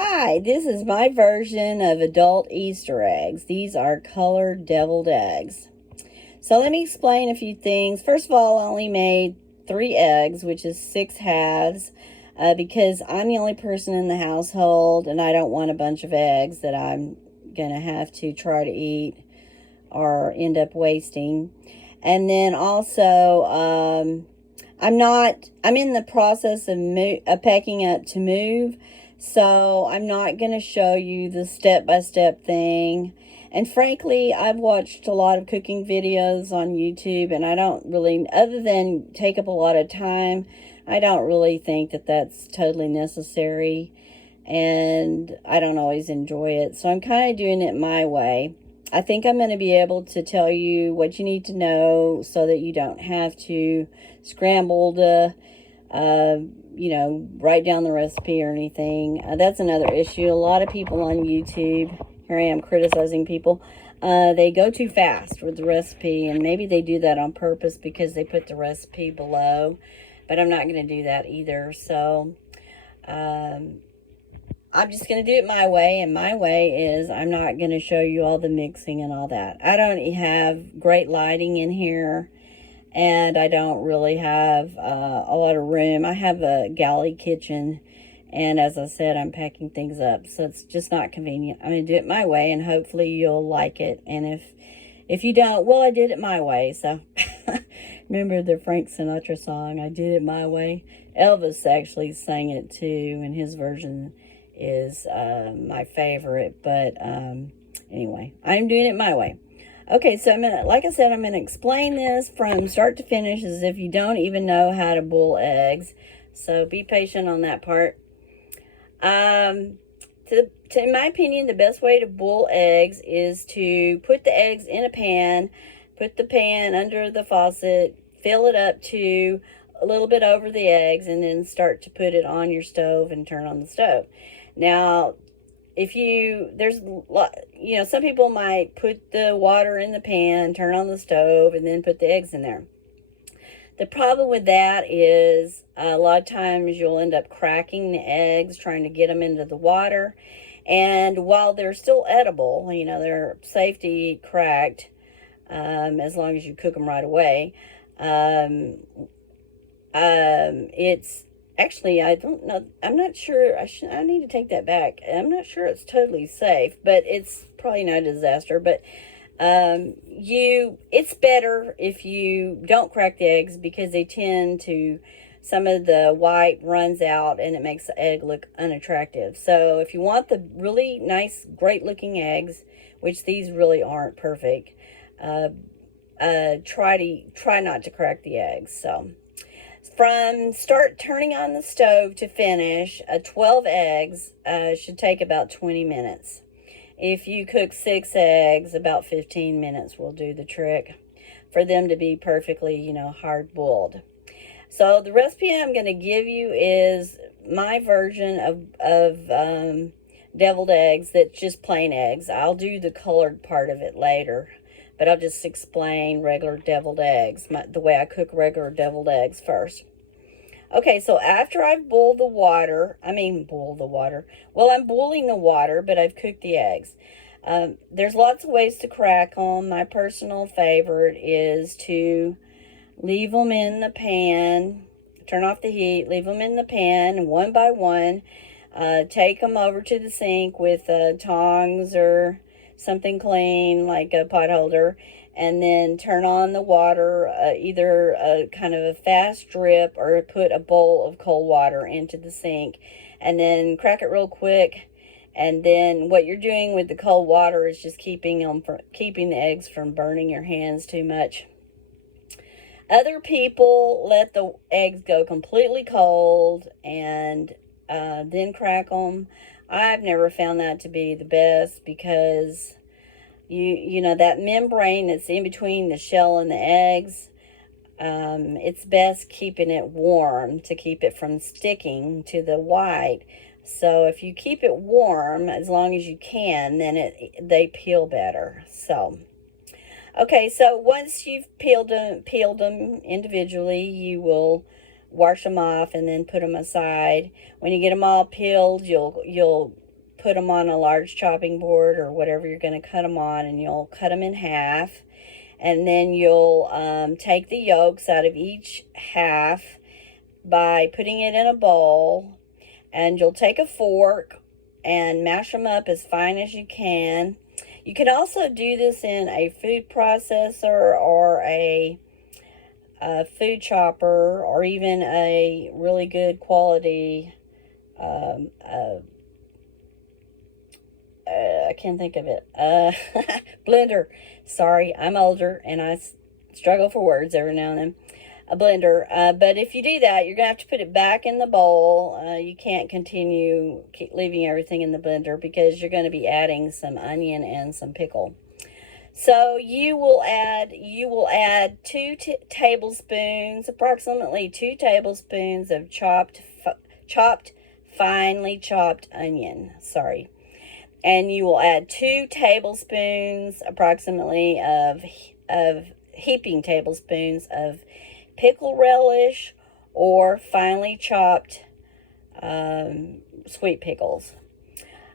Hi, this is my version of adult Easter eggs. These are colored deviled eggs. So let me explain a few things. First of all, I only made 3 eggs, which is 6 halves, because I'm the only person in the household and I don't want a bunch of eggs that I'm going to have to try to eat or end up wasting. And then also, I'm in the process of packing up to move, so I'm not going to show you the step-by-step thing. And frankly, I've watched a lot of cooking videos on YouTube, and I don't really, other than take up a lot of time, I don't really think that that's totally necessary, and I don't always enjoy it. So I'm kind of doing it my way. I think I'm going to be able to tell you what you need to know so that you don't have to scramble to, write down the recipe or anything. That's another issue. A lot of people on YouTube, here I am criticizing people, they go too fast with the recipe, and maybe they do that on purpose because they put the recipe below, but I'm not going to do that either. So, I'm just going to do it my way, and my way is I'm not going to show you all the mixing and all that. I don't have great lighting in here, and I don't really have a lot of room. I have a galley kitchen, and as I said, I'm packing things up, so it's just not convenient. I'm going to do it my way, and hopefully you'll like it, and if you don't, well, I did it my way, so remember the Frank Sinatra song, I did it my way? Elvis actually sang it too, and his version is my favorite, but anyway, I'm doing it my way. Okay, so like I said, I'm gonna explain this from start to finish as if you don't even know how to boil eggs. So be patient on that part. In my opinion, the best way to boil eggs is to put the eggs in a pan, put the pan under the faucet, fill it up to a little bit over the eggs, and then start to put it on your stove and turn on the stove. Now, some people might put the water in the pan, turn on the stove, and then put the eggs in there. The problem with that is a lot of times you'll end up cracking the eggs trying to get them into the water. And while they're still edible, they're safe to eat cracked, as long as you cook them right away. It's actually, I don't know. I'm not sure. I need to take that back. I'm not sure it's totally safe, but it's probably not a disaster. But it's better if you don't crack the eggs because they tend to, some of the white runs out and it makes the egg look unattractive. So if you want the really nice, great looking eggs, which these really aren't perfect, try not to crack the eggs. So from start turning on the stove to finish, 12 eggs should take about 20 minutes. If you cook 6 eggs, about 15 minutes will do the trick for them to be perfectly, hard boiled. So the recipe I'm going to give you is my version of deviled eggs that's just plain eggs. I'll do the colored part of it later, but I'll just explain regular deviled eggs, the way I cook regular deviled eggs first. Okay, so after I've boiled the water, I'm boiling the water, but I've cooked the eggs. There's lots of ways to crack them. My personal favorite is to leave them in the pan, turn off the heat, leave them in the pan, and one by one, take them over to the sink with tongs or something clean like a pot holder, and then turn on the water, either a kind of a fast drip or put a bowl of cold water into the sink, and then crack it real quick. And then what you're doing with the cold water is just keeping the eggs from burning your hands too much. Other people let the eggs go completely cold and then crack them. I've never found that to be the best because that membrane that's in between the shell and the eggs, it's best keeping it warm to keep it from sticking to the white. So if you keep it warm as long as you can, then they peel better. So okay, so once you've peeled them individually, you will wash them off and then put them aside. When you get them all peeled, you'll put them on a large chopping board or whatever you're going to cut them on, and you'll cut them in half. And then you'll take the yolks out of each half by putting it in a bowl. And you'll take a fork and mash them up as fine as you can. You can also do this in a food processor or a food chopper, or even a really good quality I can't think of it. Blender. Sorry, I'm older and I struggle for words every now and then. A blender. But if you do that, you're going to have to put it back in the bowl. You can't keep leaving everything in the blender, because you're going to be adding some onion and some pickle. So you will add 2 tablespoons, approximately 2 tablespoons of finely chopped onion. Sorry. And you will add 2 tablespoons, approximately, of heaping tablespoons of pickle relish or finely chopped sweet pickles.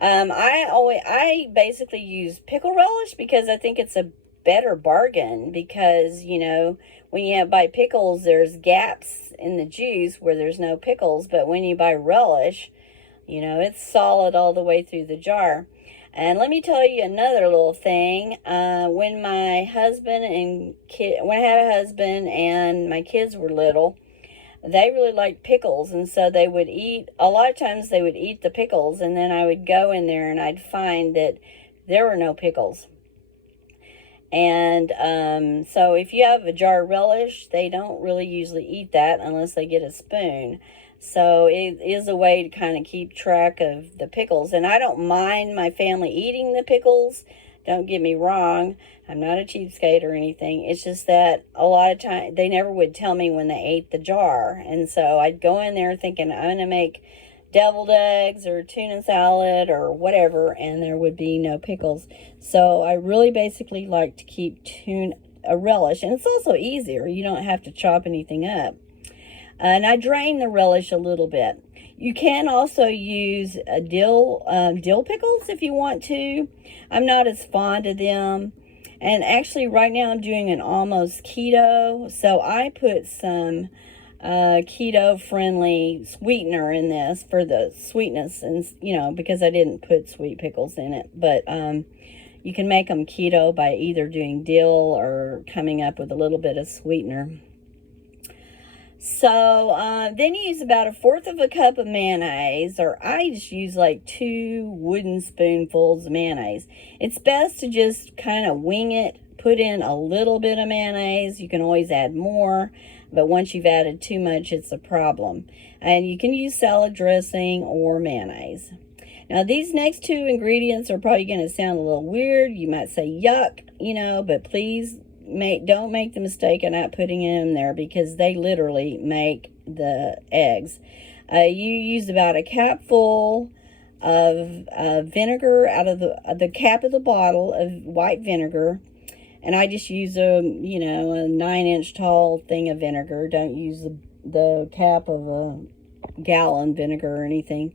I basically use pickle relish because I think it's a better bargain, because, you know, when you buy pickles, there's gaps in the juice where there's no pickles, but when you buy relish, you know, it's solid all the way through the jar. And let me tell you another little thing. When I had a husband and my kids were little, they really liked pickles, and so a lot of times they would eat the pickles, and then I would go in there and I'd find that there were no pickles. And so if you have a jar of relish, they don't really usually eat that unless they get a spoon. So it is a way to kind of keep track of the pickles. And I don't mind my family eating the pickles. Don't get me wrong. I'm not a cheapskate or anything. It's just that a lot of times they never would tell me when they ate the jar. And so I'd go in there thinking I'm going to make deviled eggs or tuna salad or whatever, and there would be no pickles. So I really basically like to keep a relish. And it's also easier. You don't have to chop anything up. And I drain the relish a little bit. You can also use dill pickles if you want to. I'm not as fond of them. And actually right now I'm doing an almost keto. So I put some keto-friendly sweetener in this for the sweetness. And, you know, because I didn't put sweet pickles in it. But you can make them keto by either doing dill or coming up with a little bit of sweetener. So then you use about 1/4 of a cup of mayonnaise, or I just use like 2 wooden spoonfuls of mayonnaise. It's best to just kind of wing it, put in a little bit of mayonnaise. You can always add more, but once you've added too much, it's a problem. And you can use salad dressing or mayonnaise. Now these next 2 ingredients are probably going to sound a little weird. You might say yuck, you know, but please don't make the mistake of not putting them in there, because they literally make the eggs. You use about a capful of vinegar out of the cap of the bottle of white vinegar, and I just use a 9-inch tall thing of vinegar. Don't use the cap of a gallon vinegar or anything.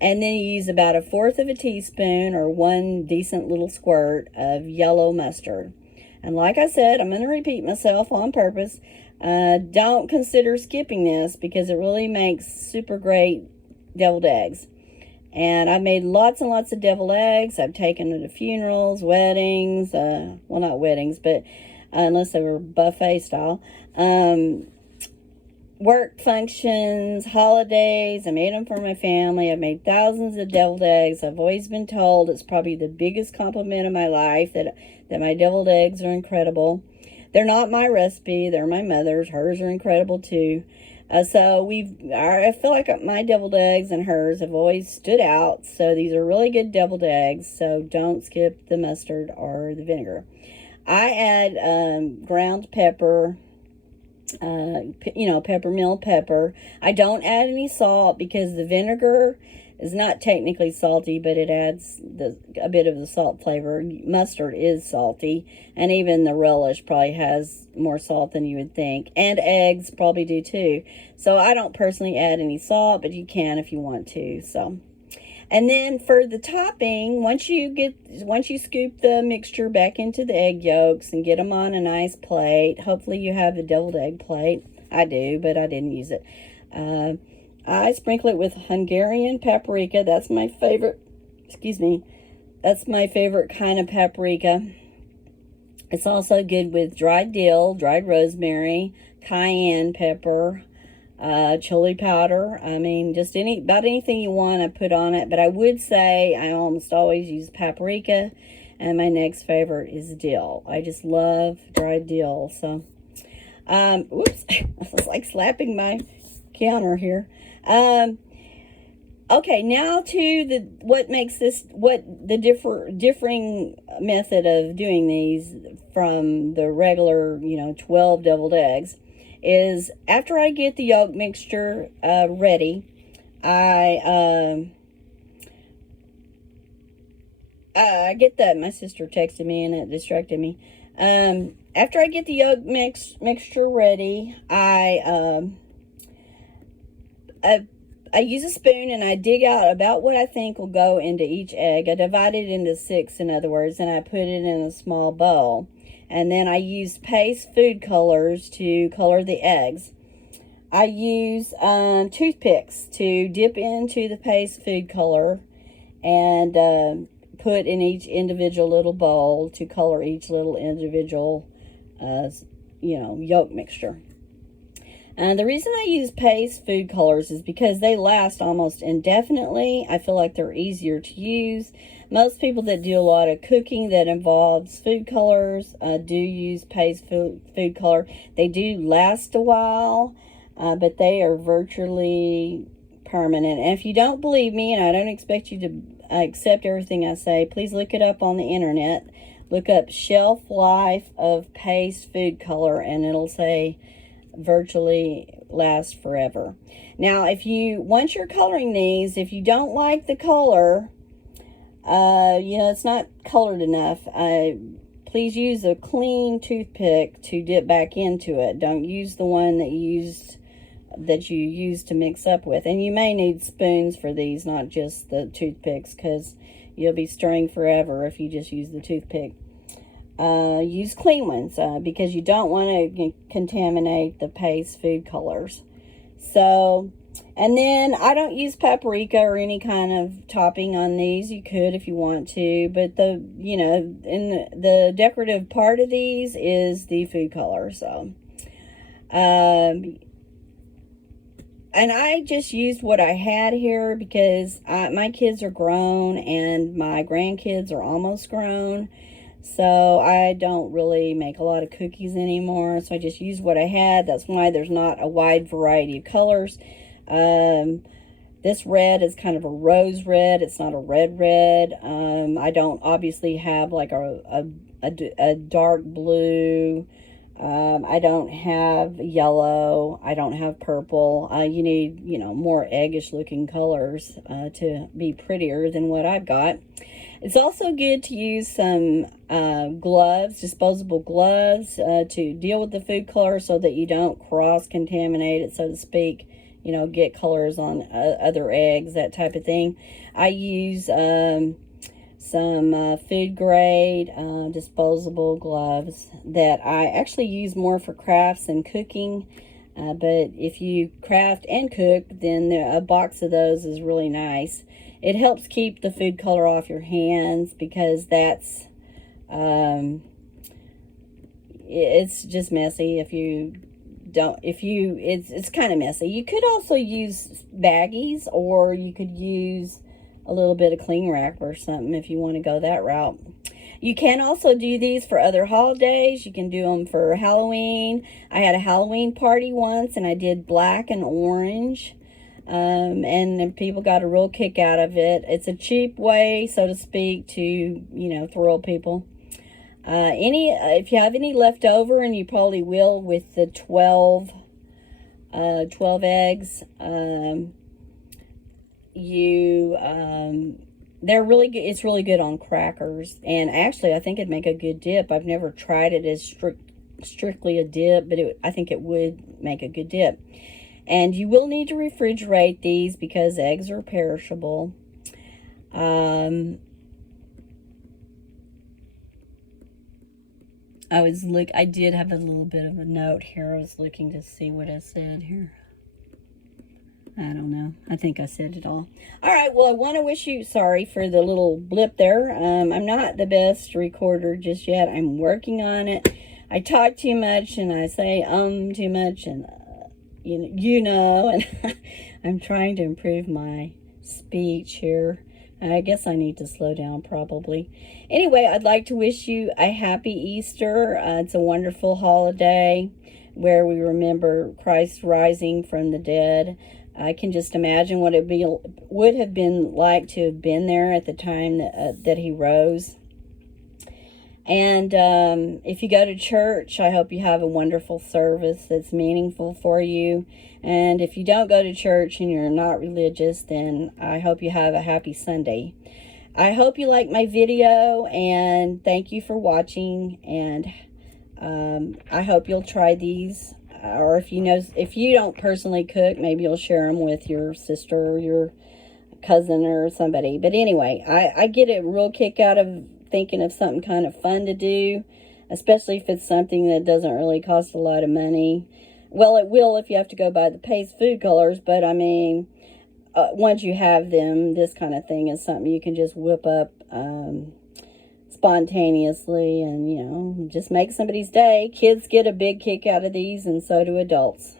And then you use about 1/4 of a teaspoon, or 1 decent little squirt of yellow mustard. And like I said, I'm going to repeat myself on purpose. Don't consider skipping this, because it really makes super great deviled eggs. And I've made lots and lots of deviled eggs. I've taken them to funerals, weddings, well, not weddings, but unless they were buffet style, work functions, holidays. I made them for my family. I've made thousands of deviled eggs. I've always been told it's probably the biggest compliment of my life that my deviled eggs are incredible. They're not my recipe. They're my mother's. Hers are incredible too. So I feel like my deviled eggs and hers have always stood out. So these are really good deviled eggs. So don't skip the mustard or the vinegar. I add ground pepper, peppermill pepper. I don't add any salt, because the vinegar is not technically salty, but it adds a bit of the salt flavor. Mustard is salty, and even the relish probably has more salt than you would think. And eggs probably do too. So I don't personally add any salt, but you can if you want to. So, And then for the topping, once you scoop the mixture back into the egg yolks and get them on a nice plate, hopefully you have a deviled egg plate. I do, but I didn't use it. I sprinkle it with Hungarian paprika. That's my favorite, excuse me, that's my favorite kind of paprika. It's also good with dried dill, dried rosemary, cayenne pepper, chili powder. I mean, just about anything you want to put on it. But I would say I almost always use paprika, and my next favorite is dill. I just love dried dill. So, whoops, I was like slapping my counter here. Okay, now to what makes this, the differing method of doing these from the regular, 12 deviled eggs is after I get the yolk mixture ready, I get that, my sister texted me and it distracted me. After I get the yolk mixture ready, I use a spoon and I dig out about what I think will go into each egg. I divide it into 6, in other words, and I put it in a small bowl. And then I use paste food colors to color the eggs. I use toothpicks to dip into the paste food color and put in each individual little bowl to color each little individual, yolk mixture. The reason I use paste food colors is because they last almost indefinitely. I feel like they're easier to use. Most people that do a lot of cooking that involves food colors do use paste food color. They do last a while, but they are virtually permanent. And if you don't believe me, and I don't expect you to accept everything I say, please look it up on the internet. Look up shelf life of paste food color, and it'll say virtually last forever. Now, once you're coloring these, if you don't like the color, it's not colored enough, please use a clean toothpick to dip back into it. Don't use the one that you used to mix up with. And you may need spoons for these, not just the toothpicks, because you'll be stirring forever if you just use the toothpick. Use clean ones because you don't want to contaminate the paste food colors. So, and then I don't use paprika or any kind of topping on these. You could if you want to, but in the decorative part of these is the food color. So, and I just used what I had here because my kids are grown and my grandkids are almost grown. So I don't really make a lot of cookies anymore. So I just use what I had. That's why there's not a wide variety of colors. This red is kind of a rose red. It's not a red red. I don't obviously have like a dark blue. I don't have yellow. I don't have purple. You need, more eggish looking colors to be prettier than what I've got. It's also good to use some gloves, disposable gloves, to deal with the food color so that you don't cross-contaminate it, so to speak. Get colors on other eggs, that type of thing. I use some food grade disposable gloves that I actually use more for crafts than cooking. But if you craft and cook, then a box of those is really nice. It helps keep the food color off your hands because that's, it's just messy if you don't, it's kind of messy. You could also use baggies, or you could use a little bit of cling wrap or something if you want to go that route. You can also do these for other holidays. You can do them for Halloween. I had a Halloween party once and I did black and orange. And people got a real kick out of it. It's a cheap way, so to speak, to, thrill people. If you have any left over, and you probably will with the 12 eggs, they're really good. It's really good on crackers. And actually, I think it'd make a good dip. I've never tried it as strictly a dip, but I think it would make a good dip. And you will need to refrigerate these because eggs are perishable. I did have a little bit of a note here. I was looking to see what I said here. I don't know. I think I said it all. All right. Well, I want to wish you, sorry for the little blip there. I'm not the best recorder just yet. I'm working on it. I talk too much and I say too much, and and I'm trying to improve my speech here. I guess I need to slow down probably. Anyway, I'd like to wish you a happy Easter. It's a wonderful holiday where we remember Christ rising from the dead. I can just imagine what it would have been like to have been there at the time that he rose. And if you go to church, I hope you have a wonderful service that's meaningful for you. And if you don't go to church and you're not religious, then I hope you have a happy Sunday. I hope you like my video, and thank you for watching. And I hope you'll try these. Or if you don't personally cook, maybe you'll share them with your sister or your cousin or somebody. But anyway, I get a real kick out of thinking of something kind of fun to do, especially if it's something that doesn't really cost a lot of money. Well, it will if you have to go buy the paste food colors, but I mean, once you have them, this kind of thing is something you can just whip up spontaneously and, just make somebody's day. Kids get a big kick out of these, and so do adults.